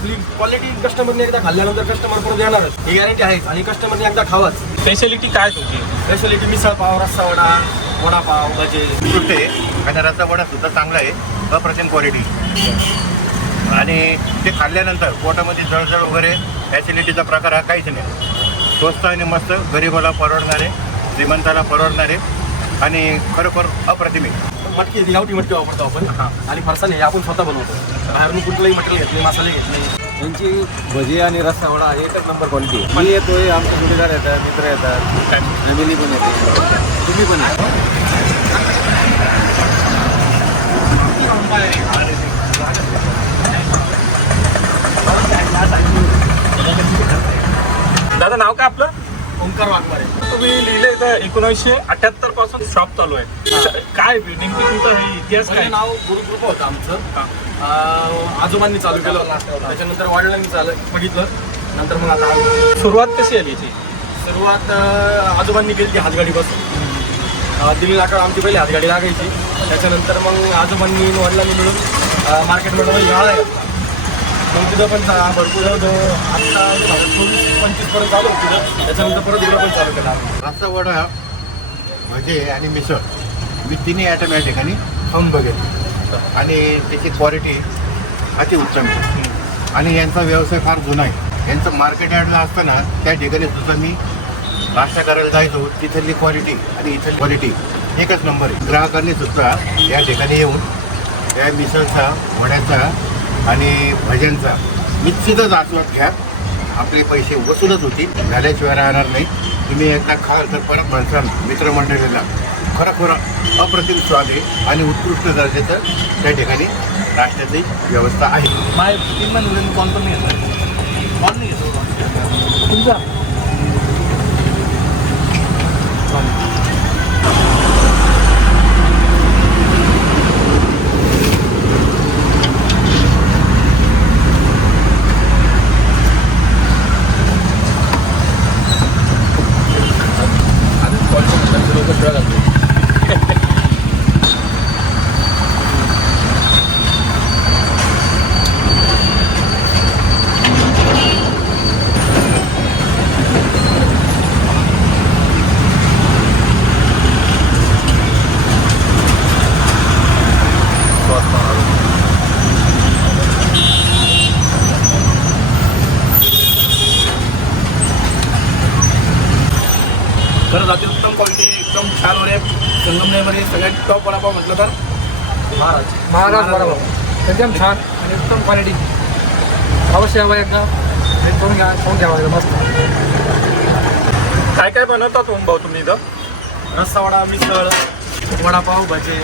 आपली क्वालिटी कस्टमरने एकदा खाल्ल्यानंतर कस्टमर परत येणारच, ही गॅरंटी आहेच. आणि कस्टमरने एकदा खावाच. स्पेशालिटी काय तुमची? स्पेशालिटी मिसळ पाव, रस्सा वडा, वडापाव, भजे. उत्कृष्ट आहे आणि रस्सा वडा सुद्धा चांगला आहे, अप्रतिम क्वालिटी. आणि ते खाल्ल्यानंतर पोटामध्ये जळजळ वगैरे फॅसिलिटीचा प्रकार हा काहीच नाही. स्वस्त आणि मस्त, गरिबाला परवडणारे, श्रीमंताला परवडणारे आणि खरोखर अप्रतिम आहे. मटकी गावठी मटकी वापरतो आपण. आणि फरसाण हे आपण स्वतः बनवतो, बाहेरून कुठलंही मटेरियल घेत नाही, मसाले घेत नाही. यांची भजी आणि रस्सा वडा एकच नंबर क्वालिटी. मी येतोय, आमचे जोडीदार येतात, मित्र येतात, फॅमिली पण येते, तुम्ही पण या. दादा नाव काय आपलं? ओंकार वाघमारे. तुम्ही लिहिलंय का 1978 पासून शॉप चालू आहे, काय नेमकी तुमचा हे इतिहास काय? नाव गुरुकृपा होतं आमचं. आजोबांनी चालू केलं, त्याच्यानंतर वडिलांनी बघितलं, नंतर मग आता सुरुवात कशी आली याची? सुरुवात आजोबांनी केली ती हातगाडीपासून. 1.5 लाख आमची पहिली हातगाडी लागायची. त्याच्यानंतर मग आजोबांनी वडिलांनी मिळून मार्केटमध्ये गाळा आहे. मग तिथं पण भरपूर आत्ता 24-25 पर्यंत चालू होती तिथं. त्याच्यानंतर परत इकडं पण चालू केला. रस्सा वडा, भजे आणि मिसळ मी तिन्ही आयटम या ठिकाणी खाऊन बघेल आणि त्याची क्वालिटी अतिउत्तम आहे. आणि यांचा व्यवसाय फार जुना आहे. यांचं मार्केट यार्डला असताना त्या ठिकाणी सुद्धा मी नाश्ता करायला जायचो. तिथली क्वालिटी आणि इथली क्वालिटी एकच नंबर आहे. ग्राहकांनी सुद्धा या ठिकाणी येऊन या मिसळचा, वड्याचा आणि भज्यांचा निश्चितच आस्वाद घ्या. आपले पैसे वसूलच होतील, झाल्याशिवाय राहणार नाही. तुम्ही एकदा खाल तर परत म्हणसाल मित्रमंडळीला. खरोखर अप्रतिम स्वाद आहे आणि उत्कृष्ट दर्जाचं त्या ठिकाणी नाश्त्याची व्यवस्था आहे. माय 3 महिने कॉल पण नाही घेतला. कॉल नाही घेतो तुमचा. खरंच अतिउत्तम क्वालिटी, एकदम छान वडे. संगमनेरमध्ये सगळ्यात टॉप वडापाव म्हटलं तर महाराज वडापाव एकदम छान आणि उत्तम क्वालिटी. अवश्य यावं एकदा, करून घ्या, खाऊन घ्यावा मस्त. काय काय बनवता भाऊ तुम्ही इथं? रस्सा वडा, मिसळ, वडापाव, भजे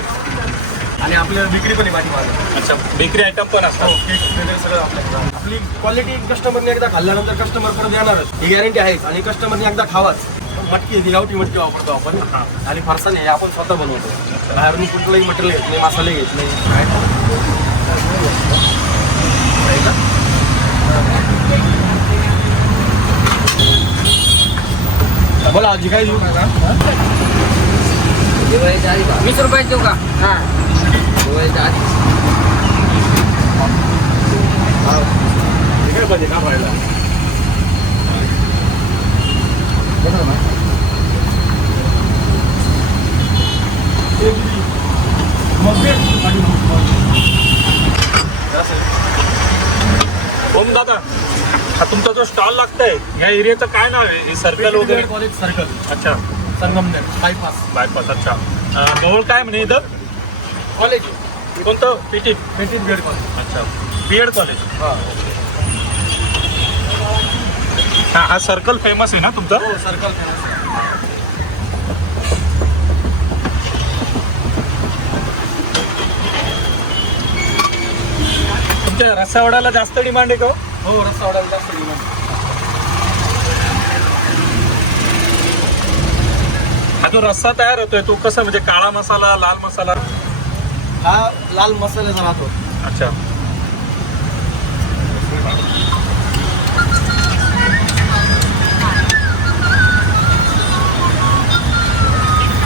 आणि आपल्या विक्री पण आहे भाजीपाला. अच्छा, बेकरी आयटम पण असतात. केक वगैरे सगळं आपल्याकडे. आपली क्वालिटी कस्टमरने एकदा खाल्ल्यानंतर कस्टमर परत येणारच, ही गॅरंटी आहेच. आणि कस्टमरने एकदा खावाच. मटकी ही गावठी मटकी वापरतो आपण. आणि फरसाण हे आपण स्वतः बनवतो, बाहेरून कुठलंही मटेरियल घेत नाही, मसाले घेत नाही. बोला आजी काय देऊ? 20 रुपये देऊ का? हां, काय पाहिजे का व्हायला? ओम दादा, हा तुमचा जो स्टॉल लागतंय या एरियाचं काय नाव आहे? सर्कल वगैरे? कॉलेज सर्कल, अच्छा, संगमनेर बायपास. अच्छा. जवळ काय म्हणे इथं? कॉलेज कोणतं? PT BEd college. अच्छा, बीएड कॉलेज. हां, हा सर्कल फेमस आहे ना तुमचा? हो सर्कल. तुमच्या रस्सा वड्याला जास्त डिमांड आहे का? हो, रस्सा वड्याला जास्त डिमांड. हा जो रस्सा तयार होतोय तो कसा, म्हणजे काळा मसाला, लाल मसाला? हा लाल मसाल्याचा राहतो. अच्छा,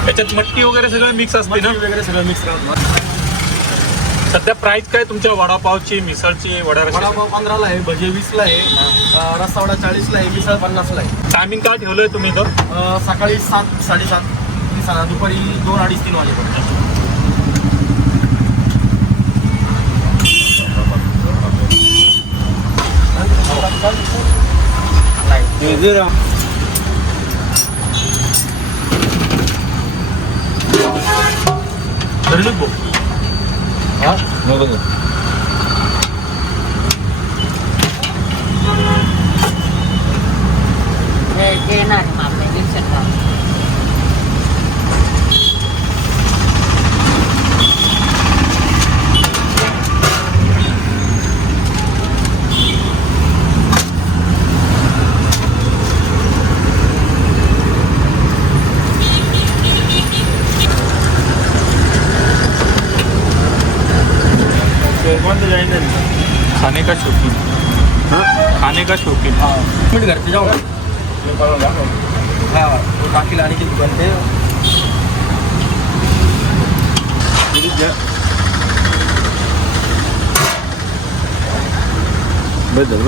याच्यात मटकी वगैरे सगळं मिक्स असते ना? वगैरे सगळं मिक्स राहतं. सध्या प्राइस काय तुमच्या वडापावची, मिसळची, वडा रस्सा? वडापाव 15ला आहे, भजे 20ला आहे, रस्सावडा 40ला आहे, मिसळ 50ला आहे. टायमिंग काय ठेवलंय तुम्ही इथं? सकाळी 7, 7:30 दुपारी 2, 2:30, 3 वाजेपर्यंत. धरलीत भाऊ. देणार मग आपल्या दिवसात खाने का शौकीन, खाने का शौकीन. मिनिट घरचे जाऊ हा काकीला आणि दुकान ते बदल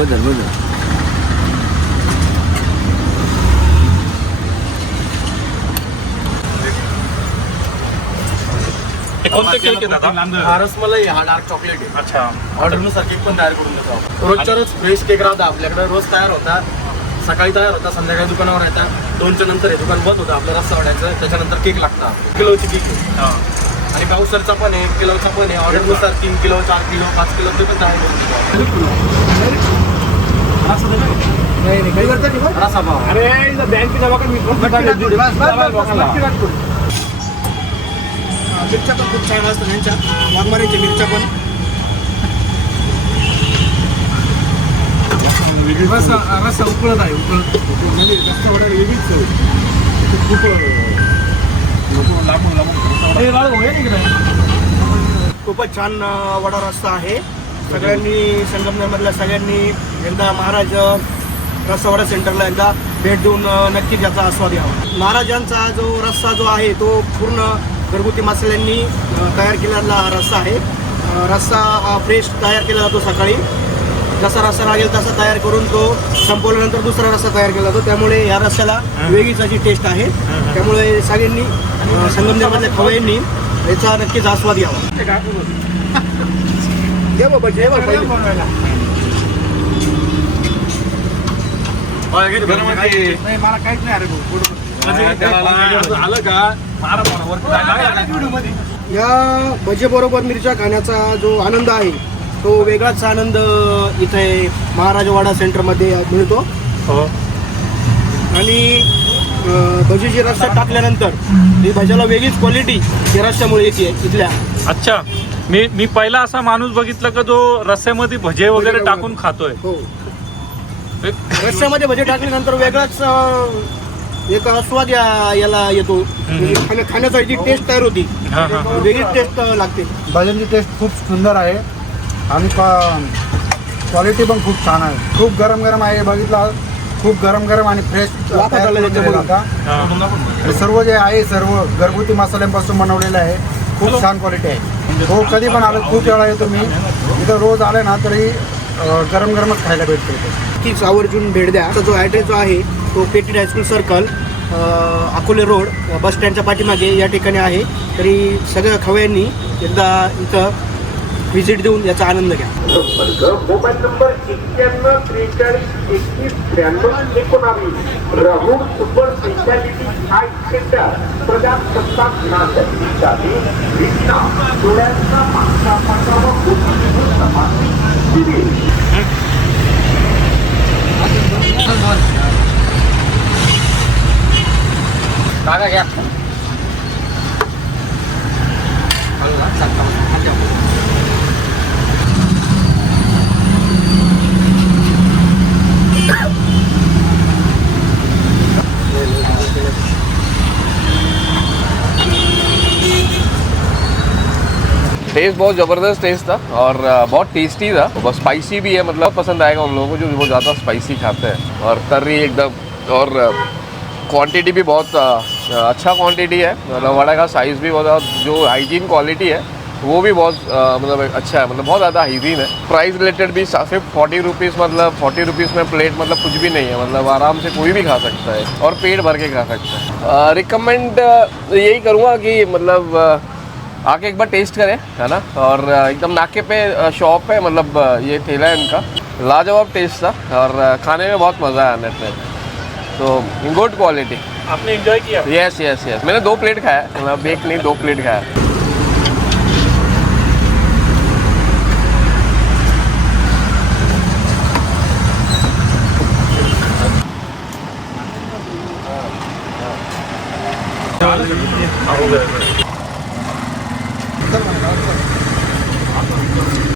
हे कोणते केक आहे दादा? हा रसमलाई, हा डार्क चॉकलेट आहे. अच्छा. ऑर्डरनुसार केक पण तयार करून देतो आपण. रोजच्या रोज फ्रेश केक राहता आपल्याकडे, रोज तयार होता, सकाळी तयार होता, संध्याकाळी दुकानावर येतात. 2च्या नंतर हे दुकान बंद होतं आपलं रस्सा वाढायचं, त्याच्यानंतर केक लागतात. 1 किलोची केक आहे हा. आणि पावसरचा पण आहे, 1 किलोचा पण आहे. ऑर्डरनुसार 3 किलो, 4 किलो, 5 किलो ते पण तयार करून देतो. रस्सा पाव मिरच्या पण खूप छान असतात त्यांच्या, वाघमारीच्या मिरच्या पण. रस्सा उकळत आहे, म्हणजे जास्त वडा वेगळीच खूपच छान वडा रस्सा आहे. सगळ्यांनी संगमनेरमधल्या सगळ्यांनी एकदा महाराज रस्सा वडा सेंटरला एकदा भेट देऊन नक्कीच याचा आस्वाद घ्यावा. महाराजांचा जो रस्सा जो आहे तो पूर्ण घरगुती मसाल्यांनी तयार केलेला हा रस्सा आहे. रस्सा हा फ्रेश तयार केला जातो सकाळी. जसा रस्सा लागेल तसा तयार करून तो संपवल्यानंतर दुसरा रस्सा तयार केला जातो. त्यामुळे या रस्स्याला वेगळीच अशी टेस्ट आहे. त्यामुळे सगळ्यांनी संगमनेरमधल्या खवय्यांनी याचा नक्कीच आस्वाद घ्यावा. घे बाबा, घे बाबा. नाही, मला काहीच नाही अरे भाऊ. आलं का? या भजेबरोबर मिरच्या खाण्याचा जो आनंद आहे तो वेगळाच आनंद इथे महाराजवाडा सेंटरमध्ये मिळतो. हो. आणि भजी जी रस्त्यात टाकल्यानंतर ही भज्याला वेगळीच क्वालिटी या रस्त्यामुळे येते इथल्या. अच्छा. मी पहिला असा माणूस बघितला का जो रस्स्यामध्ये भजे वगैरे टाकून खातोय. हो, रस्त्यामध्ये भजे टाकल्यानंतर वेगळाच एक आस्वाद याला येतो. खाण्याचा जी टेस्ट तयार होती वेगळीच टेस्ट लागते. भजनची टेस्ट खूप सुंदर आहे आणि क्वालिटी पण खूप छान आहे. खूप गरम गरम आहे, बघितला खूप गरम गरम आणि फ्रेश आणि सर्व जे आहे सर्व घरगुती मसाल्यांपासून बनवलेलं आहे. खूप छान क्वालिटी आहे. हो, कधी पण आलं, खूप वेळा येतो मी इथं, रोज आले ना तरी गरम गरमच खायला भेटते. नक्कीच आवर्जून भेट द्या. जो ॲड्रेस जो आहे तो पेटेड हायस्कूल सर्कल, अकोले रोड, बस स्टँडच्या पाठीमागे या ठिकाणी आहे. तरी सगळ्या खवय्यांनी एकदा इथं व्हिजिट देऊन याचा आनंद घ्या. Mobile number 9143939319 Rahul super speciality I centre, प्रजासत्ताक नांदेड. डोळ्यांचा मागचा पाठावा तपासणी शिबिर. जागा घ्या. टेस्ट बहुत ज़बरदस्त टेस्ट था और बहुत टेस्टी था. बस स्पाइसी भी है, मतलब पसंद आएगा उन लोगों को जो बहुत ज़्यादा स्पाइसी खाते हैं. और तर्री एकदम, और क्वांटिटी भी बहुत अच्छा क्वांटिटी है. मतलब वड़ा का साइज़ भी बहुत, जो हाइजीन क्वालिटी है वो भी बहुत मतलब अच्छा है, मतलब बहुत ज़्यादा हाइजीन है। प्राइस रिलेटेड भी सिर्फ 40 रुपीज़, मतलब 40 रुपीज़ में प्लेट मतलब कुछ भी नहीं है, मतलब आराम से कोई भी खा सकता है और पेट भर के खा सकता है। रिकमेंड यही करूँगा कि मतलब आके एक बार टेस्ट करें, है ना। और एकदम नाके पे शॉप है, मतलब ये ठेला है इनका, लाजवाब टेस्ट था और खाने में बहुत मज़ा आया नेट में, तो गुड क्वालिटी। आपने एंजॉय किया? यस यस यस, मैंने 2 प्लेट खाया, मतलब एक नहीं 2 प्लेट खाया। हो गया